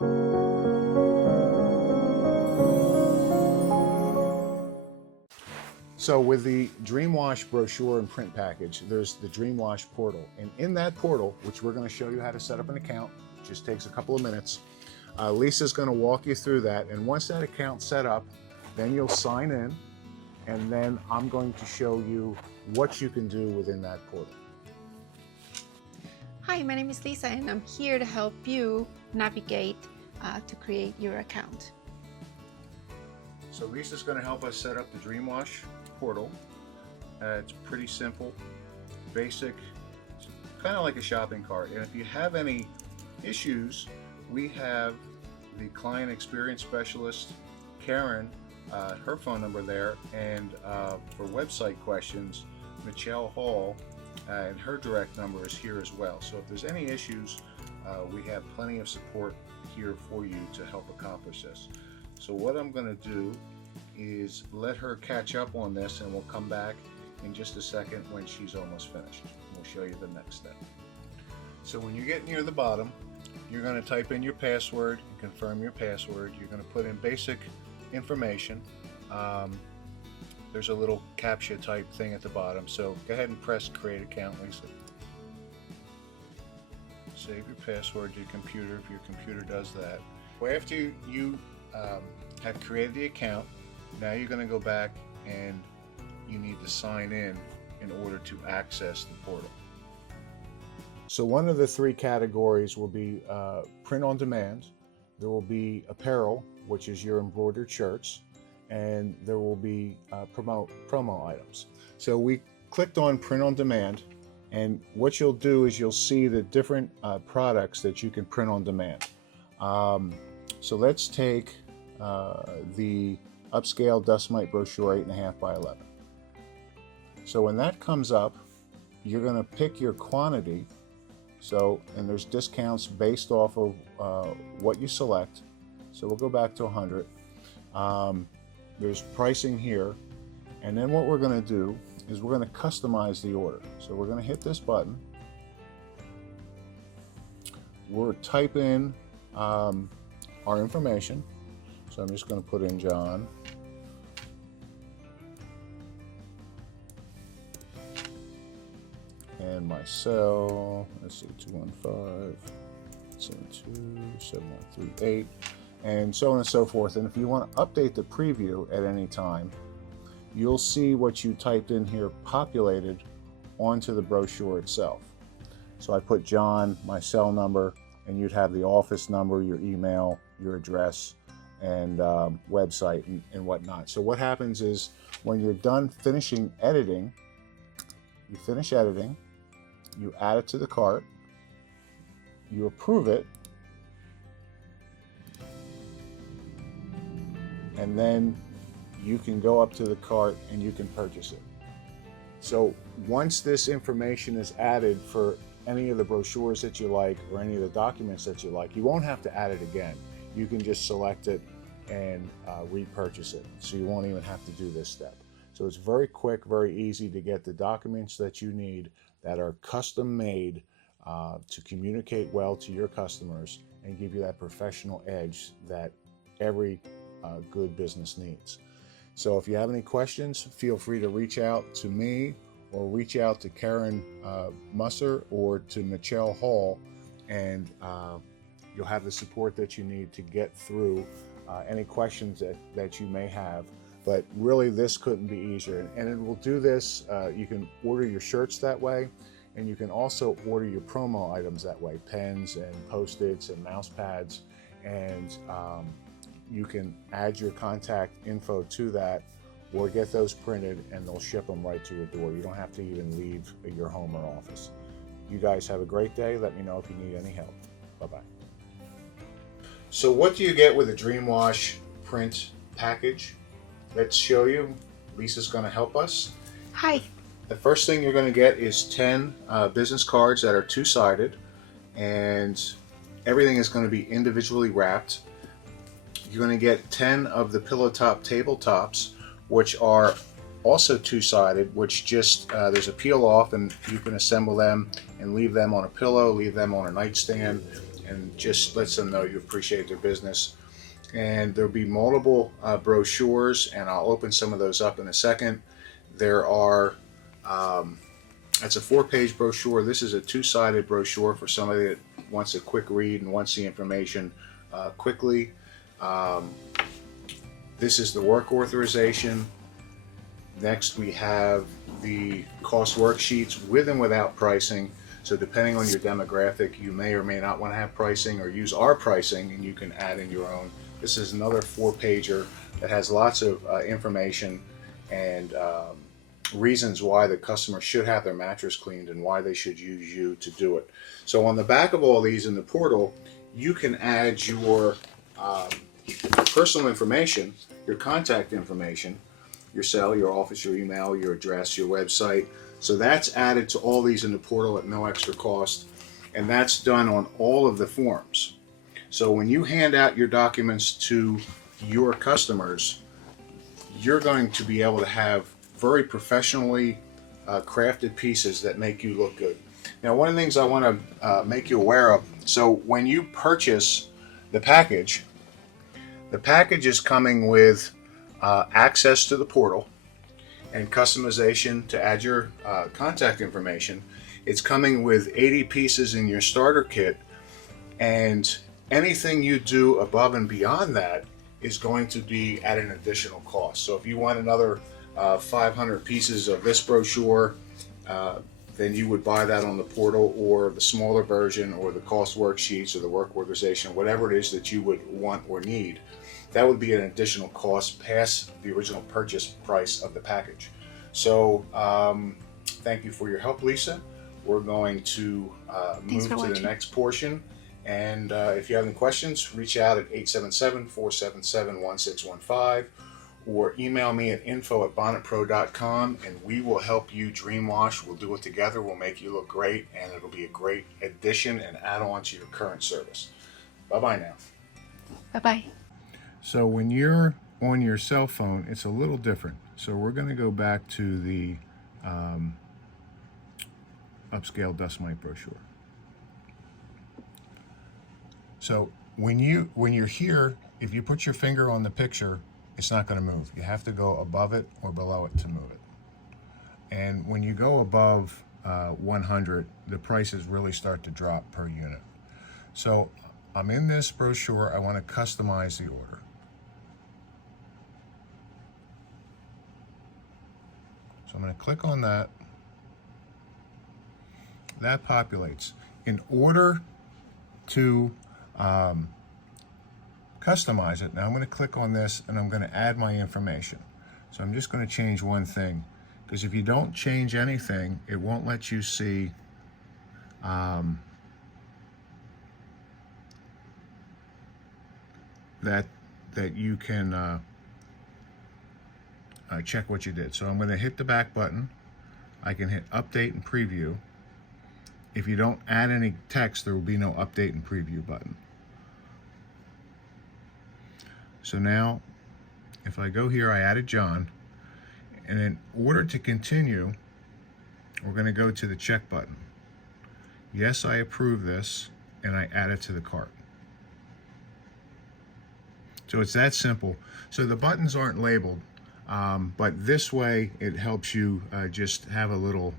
So with the DreamWash brochure and print package, there's the DreamWash Portal. And in that portal, which we're going to show you how to set up an account, it just takes a couple of minutes, Lisa's going to walk you through that. And once that account's set up, then you'll sign in, and then I'm going to show you what you can do within that portal. Hi, my name is Lisa, and I'm here to help you navigate to create your account. So Lisa's going to help us set up the DreamWash Portal. It's pretty simple, basic, kind of like a shopping cart. And if you have any issues, we have the client experience specialist, Karen, her phone number there, and for website questions, Michelle Hall, and her direct number is here as well. So if there's any issues, we have plenty of support here for you to help accomplish this. So what I'm going to do is let her catch up on this, and we'll come back in just a second when she's almost finished. We'll show you the next step. So when you get near the bottom, you're going to type in your password and confirm your password. You're going to put in basic information. There's a little CAPTCHA type thing at the bottom, so go ahead and press create account, Lisa. Save your password to your computer if your computer does that. Well, after you have created the account, now you're going to go back and you need to sign in order to access the portal. So one of the three categories will be print on demand. There will be apparel, which is your embroidered shirts, and there will be promo items. So we clicked on print on demand, and what you'll do is you'll see the different products that you can print on demand. So let's take the upscale dust mite brochure 8.5 by 11. So when that comes up, you're going to pick your quantity. So, and there's discounts based off of what you select. So we'll go back to 100. There's pricing here, and then what we're going to do is we're going to customize the order. So we're going to hit this button. We'll type in our information. So I'm just going to put in John. And my cell, let's see, 215-72-7138, and so on and so forth. And if you want to update the preview at any time, you'll see what you typed in here populated onto the brochure itself. So I put John, my cell number, and you'd have the office number, your email, your address, and website and whatnot. So what happens is when you're done finishing editing, you finish editing, you add it to the cart, you approve it, and then you can go up to the cart and you can purchase it. So once this information is added for any of the brochures that you like or any of the documents that you like, you won't have to add it again. You can just select it and repurchase it. So you won't even have to do this step. So it's very quick, very easy to get the documents that you need that are custom made to communicate well to your customers and give you that professional edge that every good business needs. So if you have any questions, feel free to reach out to me or reach out to Karen Musser or to Michelle Hall, and you'll have the support that you need to get through any questions that you may have. But really, this couldn't be easier. And it will do this. You can order your shirts that way, and you can also order your promo items that way, pens and Post-its and mouse pads. And you can add your contact info to that or get those printed, and they'll ship them right to your door. You don't have to even leave your home or office. You guys have a great day. Let me know if you need any help. Bye-bye. So what do you get with a DreamWash print package? Let's show you. Lisa's going to help us. Hi. The first thing you're going to get is 10 business cards that are two-sided, and everything is going to be individually wrapped. You're going to get 10 of the pillow top tabletops, which are also two-sided, which just there's a peel off, and you can assemble them and leave them on a pillow, leave them on a nightstand, and just lets them know you appreciate their business. And there'll be multiple brochures, and I'll open some of those up in a second. There are, it's a 4-page brochure. This is a 2-sided brochure for somebody that wants a quick read and wants the information quickly. This is the work authorization. Next we have the cost worksheets with and without pricing. So depending on your demographic, you may or may not want to have pricing or use our pricing, and you can add in your own. This is another 4-pager that has lots of information and reasons why the customer should have their mattress cleaned and why they should use you to do it. So on the back of all these in the portal, you can add your personal information, your contact information, your cell, your office, your email, your address, your website. So that's added to all these in the portal at no extra cost, and that's done on all of the forms. So when you hand out your documents to your customers, you're going to be able to have very professionally crafted pieces that make you look good. Now, one of the things I want to make you aware of, so when you purchase the package is coming with access to the portal and customization to add your contact information. It's coming with 80 pieces in your starter kit, and anything you do above and beyond that is going to be at an additional cost. So if you want another 500 pieces of this brochure, then you would buy that on the portal, or the smaller version, or the cost worksheets, or the work organization, whatever it is that you would want or need. That would be an additional cost past the original purchase price of the package. So thank you for your help, Lisa. We're going to move to the next portion. And if you have any questions, reach out at 877-477-1615 or email me at info@bonnetpro.com, and we will help you dream wash. We'll do it together. We'll make you look great, and it'll be a great addition and add on to your current service. Bye-bye now. Bye-bye. So when you're on your cell phone, it's a little different. So we're going to go back to the upscale dust mite brochure. So when you're here, if you put your finger on the picture, it's not going to move. You have to go above it or below it to move it. And when you go above 100, the prices really start to drop per unit. So I'm in this brochure. I want to customize the order. So I'm going to click on that. That populates. In order to customize it, now I'm going to click on this and I'm going to add my information. So I'm just going to change one thing, because if you don't change anything, it won't let you see that you can check what you did. So I'm going to hit the back button. I can hit update and preview. If you don't add any text, there will be no update and preview button. So now, if I go here, I added John, and in order to continue, we're going to go to the check button. Yes, I approve this, and I add it to the cart. So it's that simple. So the buttons aren't labeled, but this way it helps you just have a little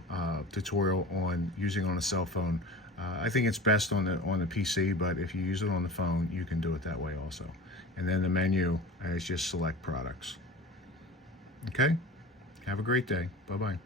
tutorial on using on a cell phone. I think it's best on the PC, but if you use it on the phone, you can do it that way also. And then the menu is just select products. Okay? Have a great day. Bye-bye.